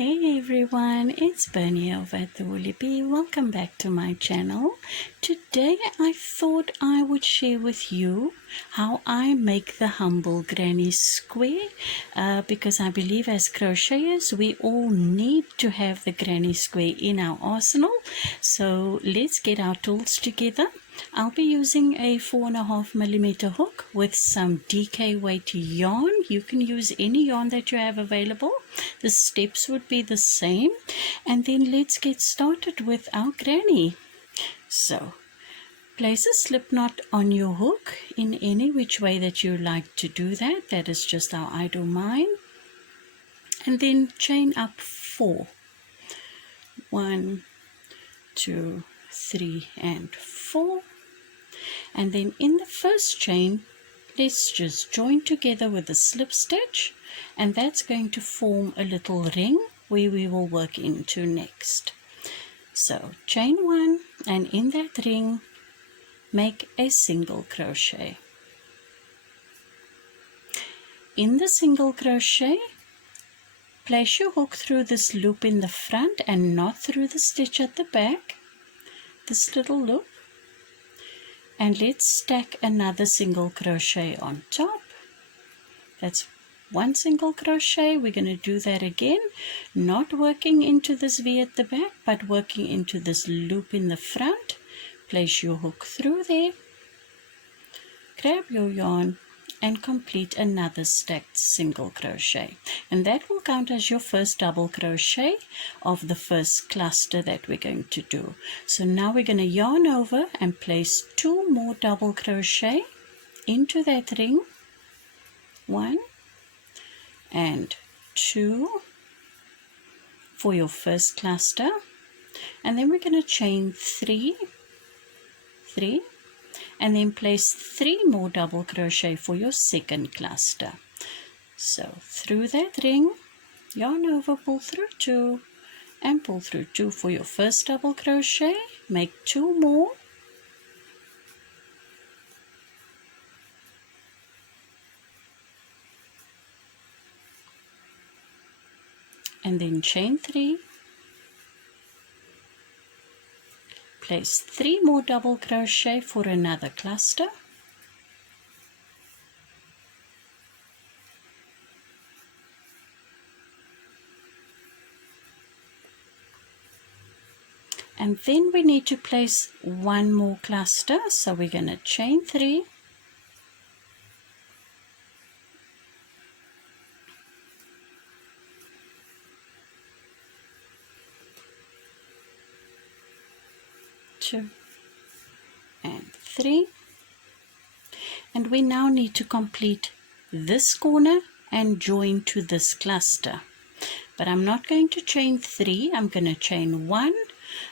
Hey everyone, it's Bernie over at the Woolly Bee. Welcome back to my channel. Today I thought I would share with you how I make the humble granny square because I believe as crocheters we all need to have the granny square in our arsenal. So let's get our tools together. I'll be using a 4.5mm hook with some DK weight yarn. You can use any yarn that you have available. The steps would be the same. And then let's get started with our granny. So place a slip knot on your hook in any which way that you like to do that. That is just how I do mine. And then chain up 4. 1, 2, 3 and 4. And then in the first chain, let's just join together with a slip stitch, and that's going to form a little ring where we will work into next. So chain 1, and in that ring make a single crochet. In the single crochet, place your hook through this loop in the front and not through the stitch at the back, this little loop. And let's stack another single crochet on top. That's one single crochet. We're going to do that again, not working into this V at the back, but working into this loop in the front. Place your hook through there, grab your yarn, and complete another stacked single crochet. And that will count as your first double crochet of the first cluster that we're going to do. So now we're going to yarn over and place 2 more double crochet into that ring. 1 and 2 for your first cluster. And then we're going to chain 3, and then place 3 more double crochet for your second cluster. So through that ring, yarn over, pull through 2 and pull through 2 for your first double crochet. Make 2 more, and then chain 3, place 3 more double crochet for another cluster, and then we need to place 1 more cluster. So we're going to chain 3, two and 3, and we now need to complete this corner and join to this cluster. But I'm not going to chain 3, I'm going to chain 1.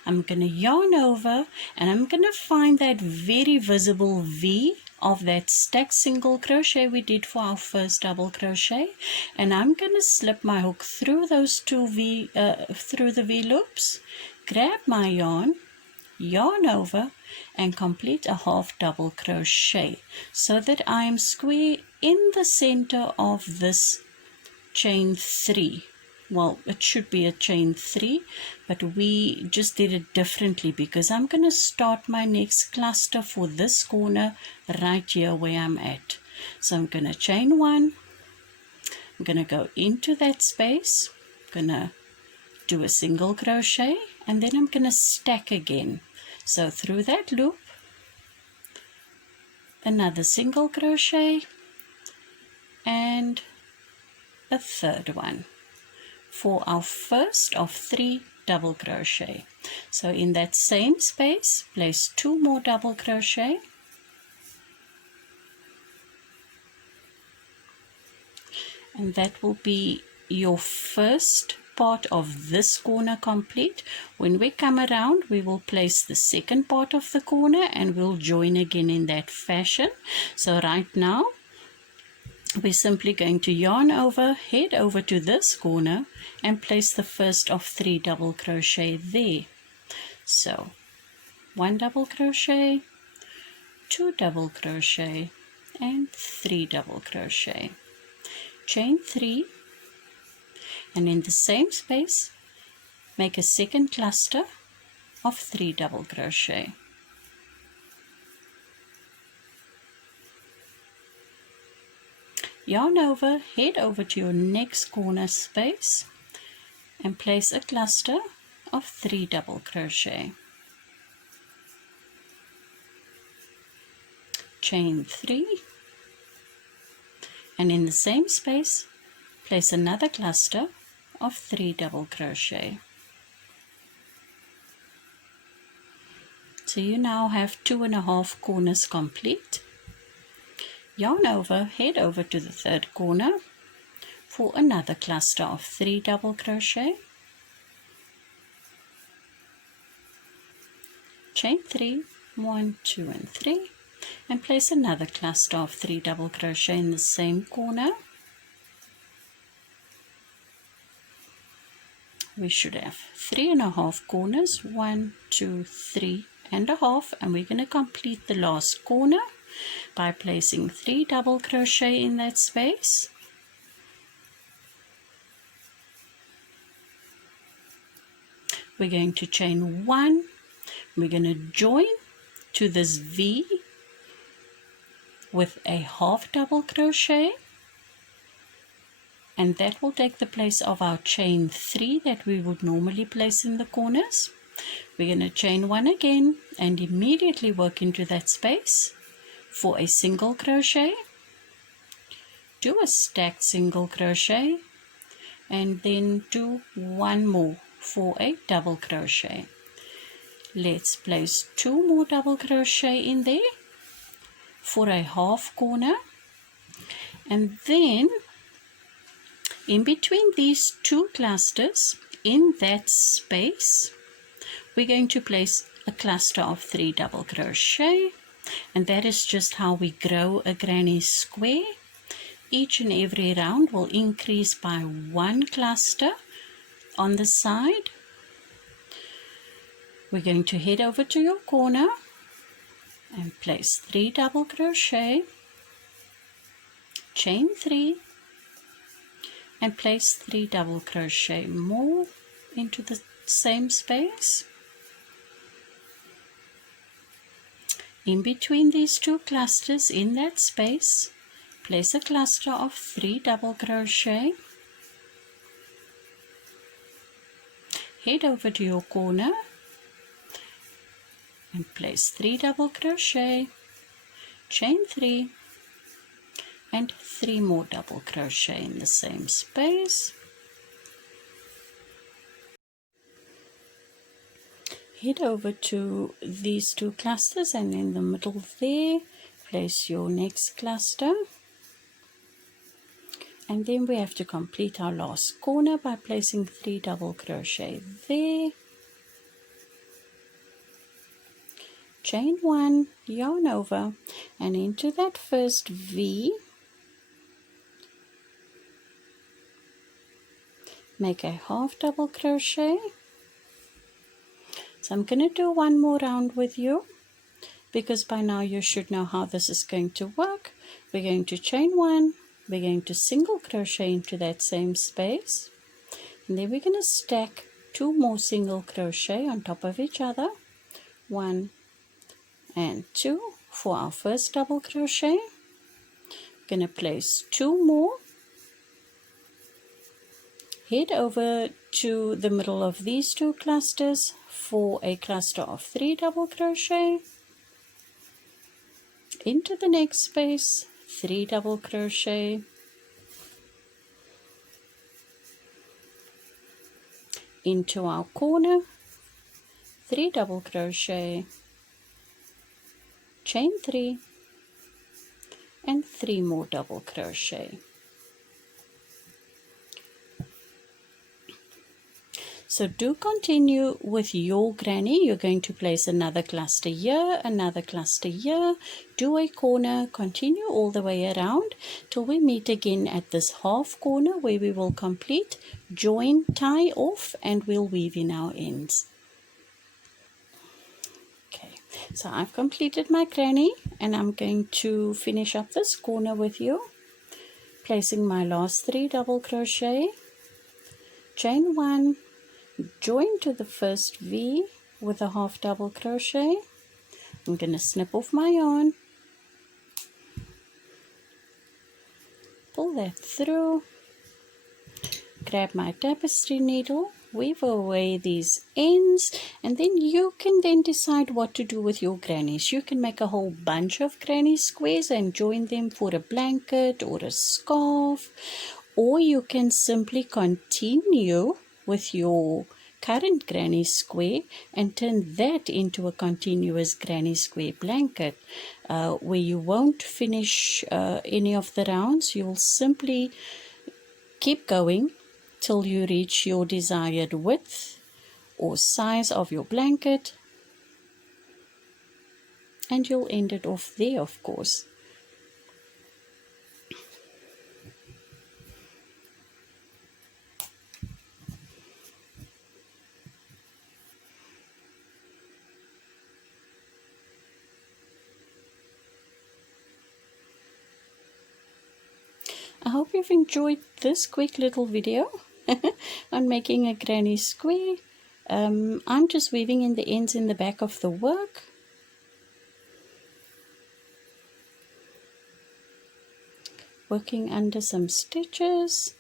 I'm going to yarn over, and I'm going to find that very visible V of that stacked single crochet we did for our first double crochet, and I'm going to slip my hook through those through the V loops, grab my yarn over, and complete a half double crochet so that I am square in the center of this chain 3. Well, it should be a chain 3, but we just did it differently because I'm going to start my next cluster for this corner right here where I'm at. So I'm going to chain 1, I'm going to go into that space, I'm going to do a single crochet, and then I'm going to stack again. So through that loop, another single crochet, and a third one for our first of 3 double crochet. So in that same space, place 2 more double crochet, and that will be your first part of this corner complete. When we come around, we will place the second part of the corner and we'll join again in that fashion. So right now we're simply going to yarn over, head over to this corner, and place the first of 3 double crochet there. So 1 double crochet, 2 double crochet, and 3 double crochet. Chain 3, and in the same space make a second cluster of 3 double crochet. Yarn over, head over to your next corner space and place a cluster of 3 double crochet. Chain 3, and in the same space place another cluster of 3 double crochet. So you now have 2.5 corners complete. Yarn over, head over to the third corner for another cluster of 3 double crochet. Chain 3, 1, 2 and 3, and place another cluster of 3 double crochet in the same corner. We should have 3.5 corners, 1, 2, 3 and a half, and we're going to complete the last corner by placing 3 double crochet in that space. We're going to chain 1, we're going to join to this V with a half double crochet, and that will take the place of our chain 3 that we would normally place in the corners. We're going to chain 1 again and immediately work into that space for a single crochet, do a stacked single crochet, and then do 1 more for a double crochet. Let's place 2 more double crochet in there for a half corner, and then in between these 2 clusters in that space we're going to place a cluster of 3 double crochet, and that is just how we grow a granny square. Each and every round will increase by 1 cluster on the side. We're going to head over to your corner and place 3 double crochet, chain 3 and place 3 double crochet more into the same space. In between these 2 clusters in that space, place a cluster of 3 double crochet. Head over to your corner and place 3 double crochet, chain 3 and 3 more double crochet in the same space. Head over to these 2 clusters and in the middle there place your next cluster, and then we have to complete our last corner by placing 3 double crochet there, chain 1, yarn over, and into that first V make a half double crochet. So I'm going to do 1 more round with you, because by now you should know how this is going to work. We're going to chain 1, we're going to single crochet into that same space, and then we're going to stack 2 more single crochet on top of each other, 1 and 2 for our first double crochet. We're going to place 2 more, head over to the middle of these 2 clusters for a cluster of 3 double crochet, into the next space 3 double crochet, into our corner 3 double crochet, chain 3 and 3 more double crochet. So do continue with your granny. You're going to place another cluster here, another cluster here, do a corner, continue all the way around till we meet again at this half corner where we will complete, join, tie off, and we'll weave in our ends. Okay, so I've completed my granny and I'm going to finish up this corner with you, placing my last 3 double crochet, chain 1, join to the first V with a half double crochet. I'm going to snip off my yarn, pull that through, grab my tapestry needle, weave away these ends, and then you can then decide what to do with your grannies. You can make a whole bunch of granny squares and join them for a blanket or a scarf, or you can simply continue with your current granny square and turn that into a continuous granny square blanket, where you won't finish any of the rounds. You'll simply keep going till you reach your desired width or size of your blanket, and you'll end it off there, of course. I hope you've enjoyed this quick little video on making a granny square. I'm just weaving in the ends in the back of the work. Working under some stitches.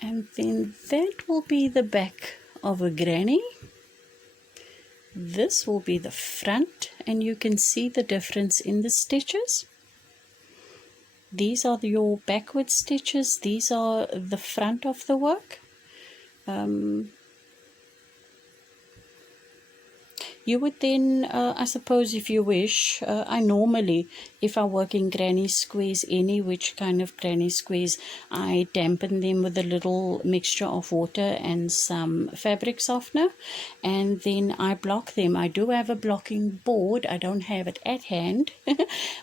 And then that will be the back of a granny. This will be the front, and you can see the difference in the stitches. These are your backward stitches, these are the front of the work. You would then, I suppose, if you wish, I normally, if I work in granny squares, any which kind of granny squares, I dampen them with a little mixture of water and some fabric softener, and then I block them. I do have a blocking board, I don't have it at hand.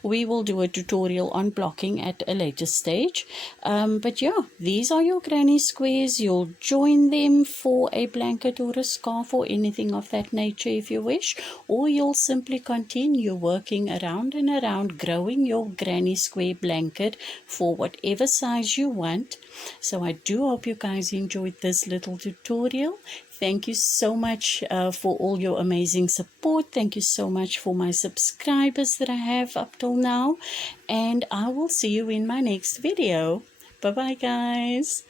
We will do a tutorial on blocking at a later stage. But yeah, these are your granny squares. You'll join them for a blanket or a scarf or anything of that nature if you wish, or you'll simply continue working around and around, growing your granny square blanket for whatever size you want. So I do hope you guys enjoyed this little tutorial. Thank you so much for all your amazing support. Thank you so much for my subscribers that I have up till now, and I will see you in my next video. Bye bye guys.